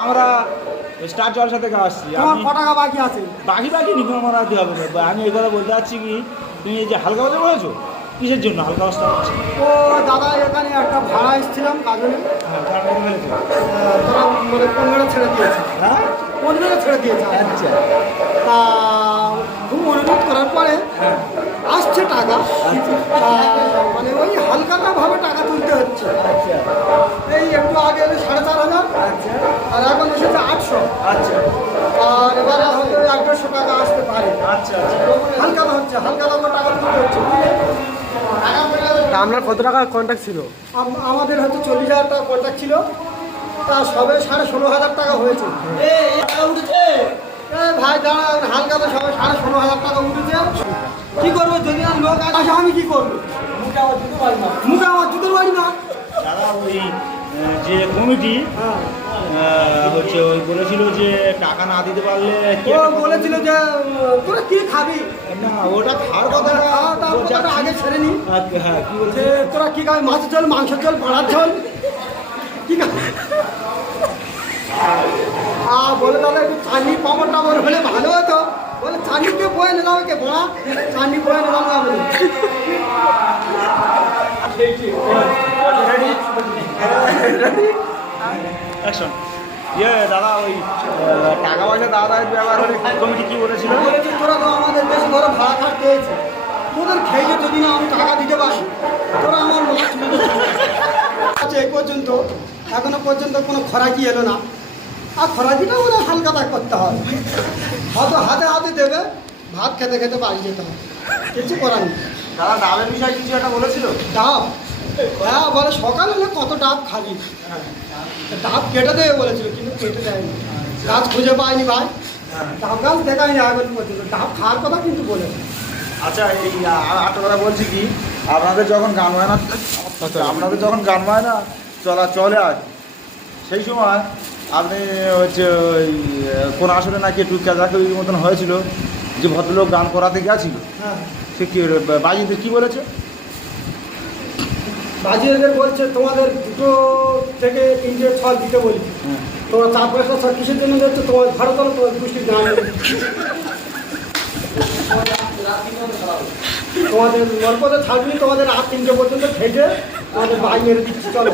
আমরা স্টার জলসা থেকে আসছি। তোমার ক টাকা বাকি আছে? বাকি নি আমার আর হবে না। আমি এই কথা বলতে চাচ্ছি কি, তুমি এই যে হালকা বাজার বলেছো, কিসের জন্য হালকা বাসটা হচ্ছে? ও দাদা, এখানে একটা ভাড়া এসেছিলাম কাজলে। হ্যাঁ, তার মধ্যে ফেলেছো? তারা মানে 15 ছেড়ে দিয়েছে। হ্যাঁ, 15 ছেড়ে দিয়েছে। আচ্ছা। তা খুব অনুরোধ করার পরে আসছে টাকা, মানে ওই হালকাটা ভাবে টাকা তুলতে হচ্ছে। আচ্ছা এই একটু আগে এলো 4,500, আচ্ছা আর এখন এসেছে 800। আচ্ছা আর এবারে হয়তো 1,500 টাকা আসতে পারে। আচ্ছা আচ্ছা। হালকাটা হচ্ছে, হালকাটা করে টাকা তুলতে হচ্ছে। আপনার কত টাকা কন্ট্যাক্ট ছিল? আমাদের হয়তো 40,000 টাকা কন্ট্যাক্ট ছিল, তা সবে 16,500 টাকা হয়েছে। ভাই দাঁড়া, হালকাটা সবে 16,500 টাকা উঠেছে। কি করবো যদি আর লোক আসে, আমি কি করবো? মুখে আমার জুতোর বাড়ি না। দাদা ওই যে কমিটি হচ্ছে ওই বলেছিল যে টাকা না দিতে পারলে ও বলেছিল যে তোরা কি খাবি না, ওটা খাওয়ার কথা না, কথাটা আগে ছেড়ে নি। হ্যাঁ, কি বলছে? যে তোরা কি খাবি, মাছের ঝোল, মাংসের ঝোল, পাড়ার ঝোল, কি খাবি? বলে দাদা একটু চাটনি পাঁপড় টাপড় হলে ভালো হতো। বলে চাটনিকে বয়ে নিলাম, কে বড়া চাটনি বয়ে নিলাম না বলে। অ্যাকশন। দাদা ওই টাকা পয়সা দাদা ব্যবহার করে কমিটি কি বলেছিল? বলেছে তোরা তো আমাদের দেশে ধরো ভাড়া থাকতে হয়েছে, তোদের খেয়ে যদি না আমি টাকা দিতে পারি, তোরা আমার মাছ আছে। এই পর্যন্ত এখনো পর্যন্ত কোনো খরাকি এলো না। আর খরাকিটা ওরা হালকাটা করতে হবে, হয়তো হাতে হাতে দেবে, ভাত খেতে খেতে বাড়ি যেতে হবে, কিছু করার নেই। দাদা ডাবের বিষয়ে কিছু একটা বলেছিল? ডাব, হ্যাঁ বলে সকাল হলে কত ডাব খাবি, ডাব কেটে দেবে বলেছিল, কিন্তু কেটে দেয়নি। গাছ খুঁজে পায়নি ভাই, ডাব গাছ দেখায়নি এখন পর্যন্ত। ডাব খাওয়ার কথা কিন্তু বলেছে। আচ্ছা, এই একটা কথা বলছি কি, আপনাদের যখন গান হয় না, আপনাদের যখন গান হয় না চলে আজ, সেই সময় আপনি হচ্ছে ওই কোন আসলে নাকি একটু কেজাকের মতন হয়েছিল, যে ভদ্রলোক গান করাতে গেছিল, হ্যাঁ, সে কি বাজিতে কি বলেছে? বাজিয়াদের বলছে তোমাদের 2 থেকে 3টে ছল দিতে বলি, তোমরা 4-5টা ছল কিসের জন্য দিচ্ছে? তোমার ঘরে চলো, তোমার পুষ্টির গান তোমাদের অল্পতে ছাড়বি, তোমাদের রাত 3টে পর্যন্ত ভেজে তোমাদের বাড়ি মেরে দিচ্ছি, চলো।